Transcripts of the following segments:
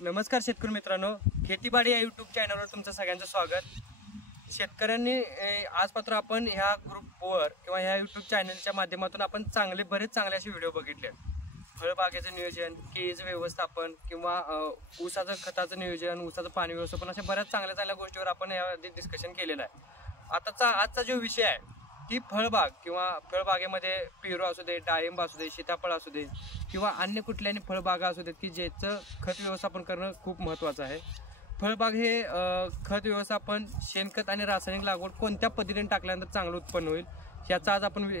नमस्कार शेतकरी मित्रांनो, खेतीबाडी या यूट्यूब चॅनलवर तुमचं सगळ्यांचं स्वागत। शेतकऱ्यांनी आज पात्र आपण ह्या ग्रुपवर किंवा ह्या यूट्यूब चॅनलच्या माध्यमातून आपण बरेच चांगले असे व्हिडिओ बघितले। फळबागेचं नियोजन, केळीचं व्यवस्थापन किंवा ऊसाचं खताचं नियोजन, ऊसाचं पाणी व्यवस्थापन, अशा बऱ्याच चांगल्या गोष्टीवर आपण याआधी डिस्कशन केलेलं आहे। आजचा जो विषय आहे की फळबाग किंवा फळबागेमध्ये पेरू असू दे, डाळिंब असू दे, सीताफळ असू दे किंवा अन्य कुठल्याही फळबागा असू देत की ज्याचं खत व्यवस्थापन करणं खूप महत्त्वाचं आहे। फळबाग हे खत व्यवस्थापन, शेणखत आणि रासायनिक लागवड कोणत्या पद्धतीने टाकल्यानंतर चांगलं उत्पन्न होईल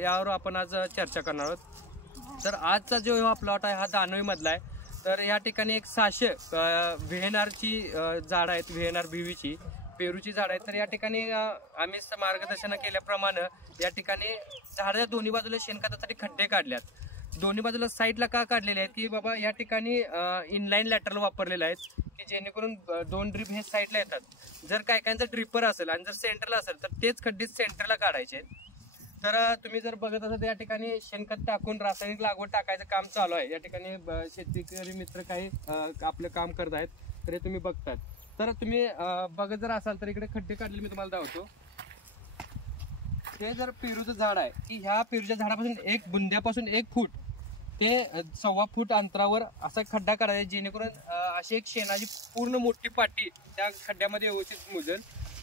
यावर आपण आज चर्चा करणार आहोत। तर आजचा जो हा प्लॉट आहे हा दानोई मधला आहे। तर या ठिकाणी एक 600 व्हीएनआरची झाड आहेत, व्हीएनआर बीवीची पेरूची झाड आहेत। तर या ठिकाणी आम्ही मार्गदर्शन केल्याप्रमाणे या ठिकाणी झाडाच्या दोन्ही बाजूला शेणखतासाठी खड्डे काढल्यात। दोन्ही बाजूला साईडला का काढलेले आहेत की बाबा या ठिकाणी इनलाईन लॅटरल वापरलेले आहेत की जेणेकरून 2 ड्रीप हे साईडला येतात। जर काहींचा ड्रिपर असेल आणि जर सेंटरला असेल तर तेच खड्डे सेंटरला काढायचे। तर तुम्ही जर बघत असाल या ठिकाणी शेणखत टाकून रासायनिक लागवड टाकायचं काम चालू आहे। या ठिकाणी शेतकरी मित्र काही आपलं काम करत आहेत, तर हे तुम्ही बघतात। तर तुम्ही बघत जर असाल तर इकडे खड्डे काढलेले मी तुम्हाला दाखवतो। हे जर पेरूचं झाड आहे की ह्या पेरूच्या झाडापासून एक बुंद्यापासून 1 फूट ते 1.25 फूट अंतरावर असा खड्डा करायचा, जेणेकरून अशी एक शेणाची पूर्ण मोठी पाटी त्या खड्ड्यामध्ये व्यवस्थित मुजेल।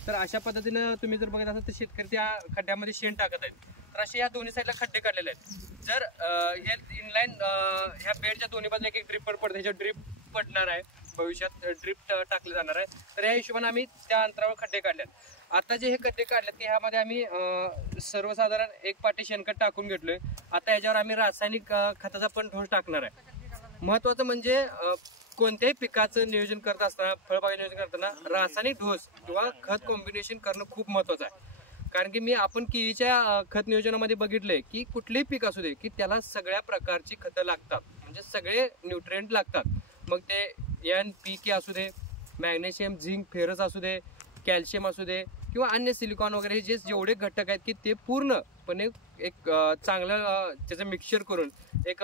तर अशा पद्धतीनं तुम्ही जर बघत असाल तर शेतकरी त्या खड्ड्यामध्ये शेण टाकत आहेत। तर असे या दोन्ही साईडला खड्डे काढलेले आहेत। जर हे इनलाईन ह्या बेडच्या दोन्ही बाजूला एक ड्रिपर पडते, ह्याच्यावर ड्रिप पडणार आहे, भविष्यात ड्रिप टाकले जाणार आहे। तर या हिशोबाने आम्ही त्या अंतरावर खड्डे काढलेत। आता जे हे खड्डे काढलेत की ह्यामध्ये आम्ही सर्वसाधारण 1 पाटी शेणखत टाकून घेतलोय। आता याच्यावर आम्ही रासायनिक खताचा पण डोस टाकणार आहे। महत्वाचं म्हणजे कोणत्याही पिकाचं नियोजन करत असताना, फळबागा नियोजन करताना रासायनिक डोस किंवा खत कॉम्बिनेशन करणं खूप महत्वाचं आहे। कारण की आपण केळीच्या खत नियोजनामध्ये बघितलंय की कुठलेही पीक असू दे की त्याला सगळ्या प्रकारची खतं लागतात, म्हणजे सगळे न्यूट्रिएंट लागतात। मग ते NPK असू दे, मॅग्नेशियम, झिंक, फेरस असू दे, कॅल्शियम असू दे किंवा अन्य सिलिकॉन वगैरे, हे जेवढे घटक आहेत की ते पूर्णपणे एक चांगलं त्याचं मिक्सचर करून एक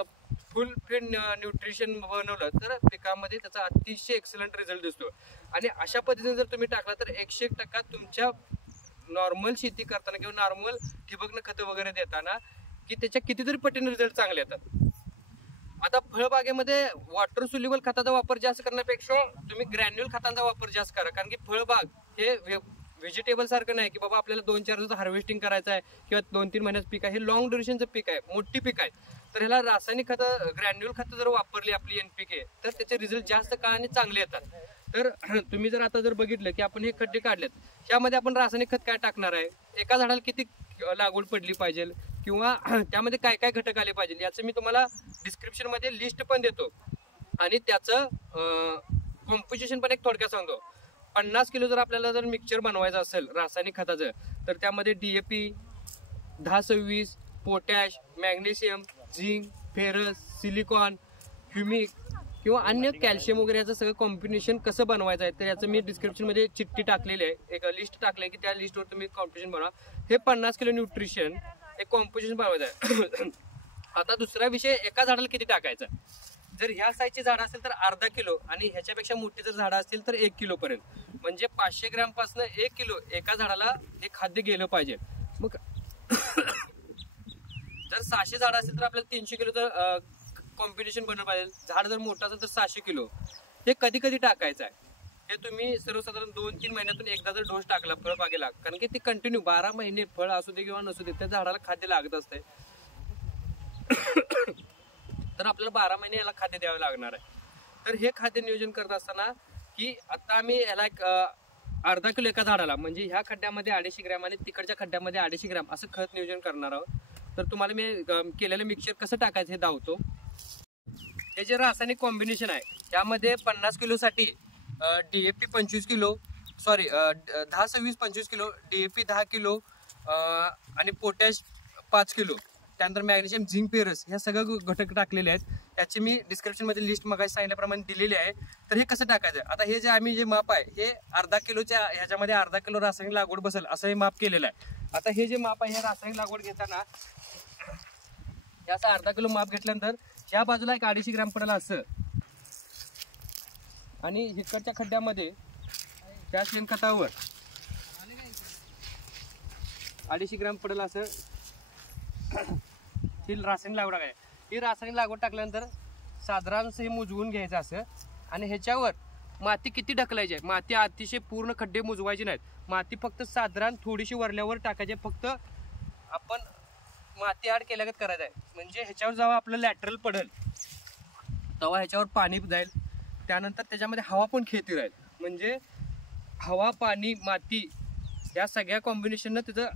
फुल फीड न्यूट्रिशन बनवलं तर पिकामध्ये त्याचा अतिशय एक्सलंट रिझल्ट दिसतो। आणि अशा पद्धतीने जर तुम्ही टाकला तर 101% तुमच्या नॉर्मल शेती करताना किंवा नॉर्मल ठिबकनं खतं वगैरे देताना की त्याच्या कितीतरी पटीने रिझल्ट चांगले येतात। आता फळबागेमध्ये वॉटर सोल्युबल खताचा वापर जास्त करण्यापेक्षा तुम्ही ग्रॅन्युअल खतांचा वापर जास्त करा। कारण की फळबाग हे व्हेजिटेबल सारखं नाही की बाबा आपल्याला 2-4 दिवस हार्वेस्टिंग करायचं आहे किंवा 2-3 महिन्याचं पीक आहे, हे लॉंग ड्युरेशनचं पीक आहे, मोठी पीक आहे। तर ह्याला रासायनिक खतं, ग्रॅन्युअल खतं जर वापरली आपली NPK, तर त्याचे रिझल्ट जास्त काळ आणि चांगले येतात। तर तुम्ही जर आता जर बघितलं की आपण हे खड्डे काढलेत, ह्यामध्ये आपण रासायनिक खत काय टाकणार आहे, एका झाडाला किती लागवड पडली पाहिजे किंवा त्यामध्ये काय काय घटक आले पाहिजे याचं मी तुम्हाला डिस्क्रिप्शन मध्ये लिस्ट पण देतो। आणि त्याचं कॉम्पोजिशन पण एक थोडक्यात सांगतो। 50 किलो जर आपल्याला जर मिक्सचर बनवायचं असेल रासायनिक खताचं, तर त्यामध्ये DAP, 10-26, potash, magnesium, zinc, ferrous, silicon, humic किंवा अन्य कॅल्शियम वगैरे याचं सगळं कॉम्बिनेशन कसं बनवायचं आहे तर याचं मी डिस्क्रिप्शन मध्ये चिठ्ठी टाकलेली आहे, एक लिस्ट टाकली आहे की त्या लिस्टवर तुम्ही कॉम्पोजिशन बनवा। हे 50 किलो न्यूट्रिशन एक कॉम्पोजिशन बनवायचं आहे। आता दुसरा विषय, एका झाडाला किती टाकायचं। जर ह्या साईजची झाडं असेल तर अर्धा किलो आणि ह्याच्यापेक्षा मोठी जर झाडं असतील तर 1 किलो पर्यंत, म्हणजे 500 ग्रॅम पासून 1 किलो एका झाडाला हे खाद्य गेलं पाहिजे। मग जर 600 झाडं असतील तर आपल्याला 300 किलोचं कॉम्बिनेशन बनवलं पाहिजे। झाड जर मोठं असेल तर 600 किलो। हे कधी कधी टाकायचं आहे, हे तुम्ही सर्वसाधारण 2-3 महिन्यातून एकदा जर डोस टाकला फळबागेला, कारण की ते कंटिन्यू 12 महिने फळ असू दे किंवा नसू दे त्या झाडाला खाद्य लागत असते। तर आपल्याला 12 महिने याला खाद्य द्यावे लागणार आहे। तर हे खाद्य नियोजन करत असताना की आता आम्ही याला एक अर्धा किलो एका झाडाला, म्हणजे ह्या खड्ड्यामध्ये 250 ग्रॅम आणि तिकडच्या खड्ड्यामध्ये 250 ग्रॅम असं खत नियोजन करणार आहोत। तर तुम्हाला मी केलेलं मिक्सचर कसं टाकायचं हे दाखवतो। हे जे रासायनिक कॉम्बिनेशन आहे त्यामध्ये 50 किलोसाठी DAP 25 kilo, sorry 10-26-25 kilo, DAP 10 kilo आणि पोटॅश 5 किलो, त्यानंतर मॅग्नेशियम, झिंक, फेरस ह्या सगळं घटक टाकलेले आहेत। त्याची मी डिस्क्रिप्शन मध्ये लिस्ट मगाशी सांगितल्याप्रमाणे दिलेली आहे। तर हे कसं टाकायचं, आता हे जे आम्ही जे माप आहे हे अर्धा किलोच्या ह्याच्यामध्ये अर्धा किलो रासायनिक लागवड बसेल असं हे माप केलेलं आहे। आता हे जे माप आहे हे रासायनिक लागवड घेताना याचा अर्धा किलो माप घेतल्यानंतर या बाजूला एक 250 ग्रॅम पडेल असं आणि इकडच्या खड्ड्यामध्ये त्या शेणखतावर 250 ग्रॅम पडेल असं ही रासायनिक लागवड आहे. ही रासायनिक लागवड टाकल्यानंतर साधारण हे मुजवून घ्यायचं असं आणि ह्याच्यावर माती किती ढकलायची आहे. माती अतिशय पूर्ण खड्डे मुजवायचे नाहीत. माती फक्त साधारण थोडीशी वरल्यावर टाकायची. फक्त आपण माती आड केल्यागत करायचं आहे. म्हणजे ह्याच्यावर जेव्हा आपलं लॅटरल पडेल तेव्हा ह्याच्यावर पाणी जाईल. त्यानंतर त्याच्यामध्ये हवा पण खेळती राहील. म्हणजे हवा, पाणी, माती या सगळ्या कॉम्बिनेशननं त्याचं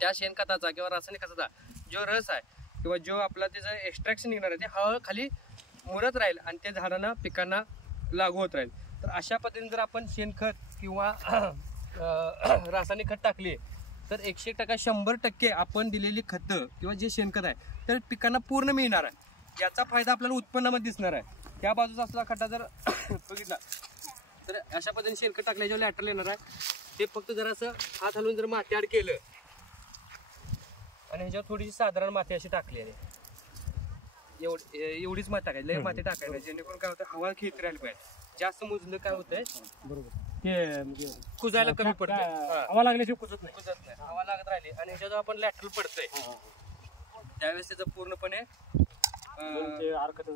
त्या शेणखताचा किंवा रासायनिक खताचा जो रस आहे किंवा जो आपला त्याचं एक्स्ट्रॅक्शन निघणार आहे ते हवा खाली मुरत राहील आणि त्या झाडांना पिकांना लागू होत राहील. तर अशा पद्धतीने जर आपण शेणखत किंवा रासायनिक खत टाकली तर 100% 100% आपण दिलेली खतं किंवा जे शेणखत आहे तर पिकांना पूर्ण मिळणार आहे. याचा फायदा आपल्याला उत्पन्नामध्ये दिसणार आहे. त्या बाजूचा असला खड्डा जर बघितला तर अशा पद्धतीने शेणखत टाकल्याच्या लॅटरल येणार आहे. ते फक्त जरासं हात हलवून जर माती आड केलं आणि ह्याच्यावर थोडीशी साधारण माती अशी टाकली आहे. एवढीच माती टाकायची, लय माती टाकायला जेणेकरून काय होतं हवा खेळत राहिली पाहिजे. जास्त मुजलं काय होतंय बरोबर ते म्हणजे कुजायला कमी पडतं. हवा लागल्याशिवाय कुजत नाही. हवा लागत राहिली आणि ह्याच्यावर आपण लॅटरल पडतंय त्यावेळेस त्याचं पूर्णपणे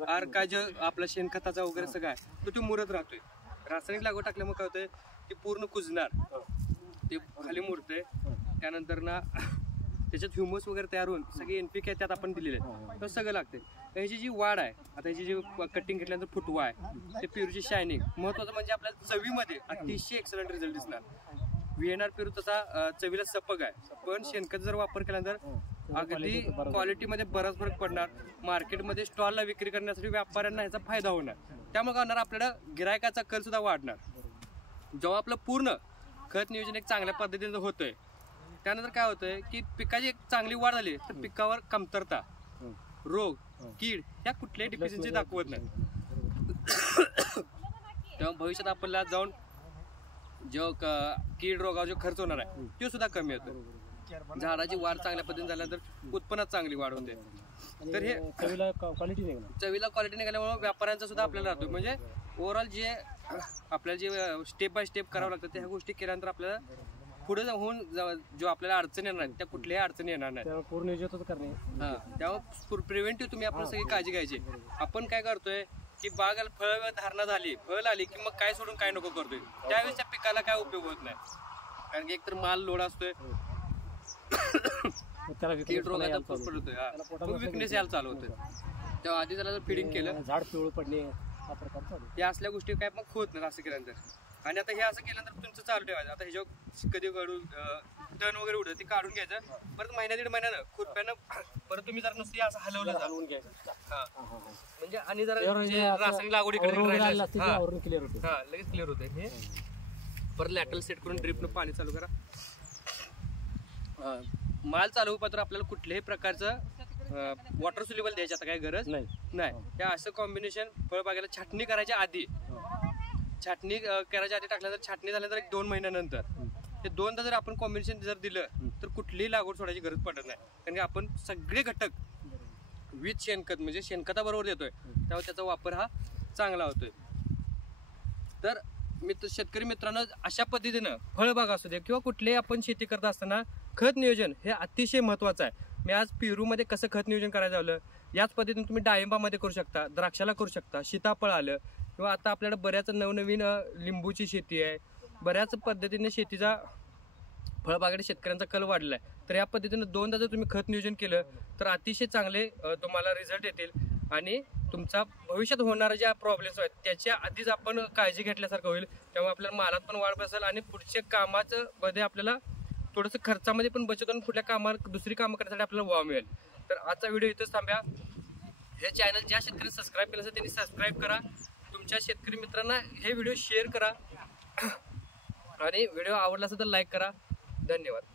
अर्का जो आपला शेणखताचा वगैरे सगळं आहे तो मुरत राहतोय. रासायनिक लागवड टाकल्यामुळे काय होतंय ते पूर्ण कुजणार, ते खाली मुरतंय. त्यानंतर ना त्याच्यात ह्युमस वगैरे तयार होऊन सगळे NPK त्यात आपण दिलेले आहेत तर सगळं लागते. ह्याची जी वाढ आहे आता ह्याची जी कटिंग घेतल्यानंतर फुटवा आहे ते पेरूची शायनिंग महत्वाचं म्हणजे आपल्या चवीमध्ये अतिशय एक्सलंट रिझल्ट दिसणार. VNR पेरू तसा चवीला सपक आहे पण शेणखत जर वापर केल्यानंतर अगदी क्वालिटीमध्ये बराच फरक पडणार. मार्केटमध्ये स्टॉलला विक्री करण्यासाठी व्यापाऱ्यांना ह्याचा फायदा होणार. त्यामुळे काय होणार आपल्याला गिरायकाचा कल सुद्धा वाढणार. जेव्हा आपलं पूर्ण खत नियोजन एक चांगल्या पद्धतीने होतंय त्यानंतर काय होतंय की पिकाची एक चांगली वाढ झाली तर पिकावर कमतरता, रोग, कीड या कुठल्याही डिफिशियन्सी दाखवत नाही. तेव्हा भविष्यात आपल्याला जाऊन जो कीड रोगावर जो खर्च होणार आहे तो सुद्धा कमी होतो. झाडाची वाढ चांगल्या पद्धतीने झाल्यानंतर उत्पन्नात चांगली वाढ होते. तर हे चवीला क्वालिटी निघाल्यामुळे व्यापाऱ्यांचा सुद्धा आपल्याला राहतो. म्हणजे ओव्हरऑल जे आपल्याला जे स्टेप बाय स्टेप करावं लागतं त्या गोष्टी केल्यानंतर आपल्याला पुढे होऊन जो आपल्याला अडचण येणार नाही त्या कुठल्याही अडचणी येणार नाही. पूर्ण करणे त्यामुळे प्रिव्हेंटिव्ह तुम्ही आपण सगळी काळजी घ्यायची. आपण काय करतोय की बागाला फळ धारणा झाली, फळ आली की मग काय सोडून काय नको करतोय त्यावेळेस त्या पिकाला काय उपयोग होत नाही. कारण की एकतर माल लोड असतोय, कीड रोगाचा पडतोय, विकनेस यायला चालू होतोय. तेव्हा आधी त्याला जर फिडिंग केलं झाड पिवळ पडणे या असल्या गोष्टी काय मग होत नाही असं केल्यानंतर. आणि आता हे असं केल्यानंतर तुमचं चालू ठेवायचं. आता ह्याच्यावर कधी काढून टन वगैरे उडत ते काढून घ्यायचं. परत महिना 1.5 महिन्यानं खुरप्यानं परत तुम्ही जर नुसती असं हलवलं जाऊन घ्यायचं. म्हणजे आणि जरा रासायनिक लागवडीकडे लगेच क्लिअर होते. हे परत लॅटरल सेट करून ड्रिपनं पाणी चालू करा. माल चालू पात्र आपल्याला कुठल्याही प्रकारचं वॉटर सोल्युबल द्यायची आता काही गरज नाही. हे असं कॉम्बिनेशन फळबागेला छाटणी करायच्या आधी, छाटणी करायच्या आधी टाकल्यानंतर छाटणी झाल्यानंतर 1-2 महिन्यानंतर हे 2दा जर आपण कॉम्बिनेशन जर दिलं तर कुठलीही लागवड सोडायची गरज पडत नाही. कारण की आपण सगळे घटक विथ शेणखत म्हणजे शेणखताबरोबर देतोय त्यामुळे त्याचा वापर हा चांगला होतोय. तर शेतकरी मित्रांनो अशा पद्धतीनं फळबाग असू दे किंवा कुठलेही आपण शेती करत असताना खत नियोजन हे अतिशय महत्वाचं आहे. मी आज पेरूमध्ये कसं खत नियोजन करायचं झालं याच पद्धतीने तुम्ही डाळिंबामध्ये करू शकता, द्राक्षाला करू शकता, सीताफळ आलं किंवा आता आपल्याला बऱ्याच नवनवीन लिंबूची शेती आहे. बऱ्याच पद्धतीने शेतीचा फळबागेच्या शेतकऱ्यांचा कल वाढलाय. तर या पद्धतीने 2दा जर तुम्ही खत नियोजन केलं तर अतिशय चांगले तुम्हाला रिझल्ट येतील आणि तुमचा भविष्यात होणाऱ्या ज्या प्रॉब्लेम्स आहेत त्याच्या आधीच आपण काळजी घेतल्यासारखं होईल. त्यामुळे आपल्याला मालात पण वाढ बसेल आणि पुढच्या कामाचं मध्ये आपल्याला थोडंसं खर्चामध्ये पण बचत होऊन कुठल्या कामाला दुसरी कामं करण्यासाठी आपल्याला वाव मिळेल. तर आजचा व्हिडिओ इथंच थांब्या. हे चॅनल ज्या शेतकऱ्यांनी सबस्क्राईब केलं असेल त्यांनी सबस्क्राईब करा. तुमच्या शेतकरी मित्रांना हे व्हिडिओ शेअर करा आणि व्हिडिओ आवडला असेल तर लाईक करा. धन्यवाद.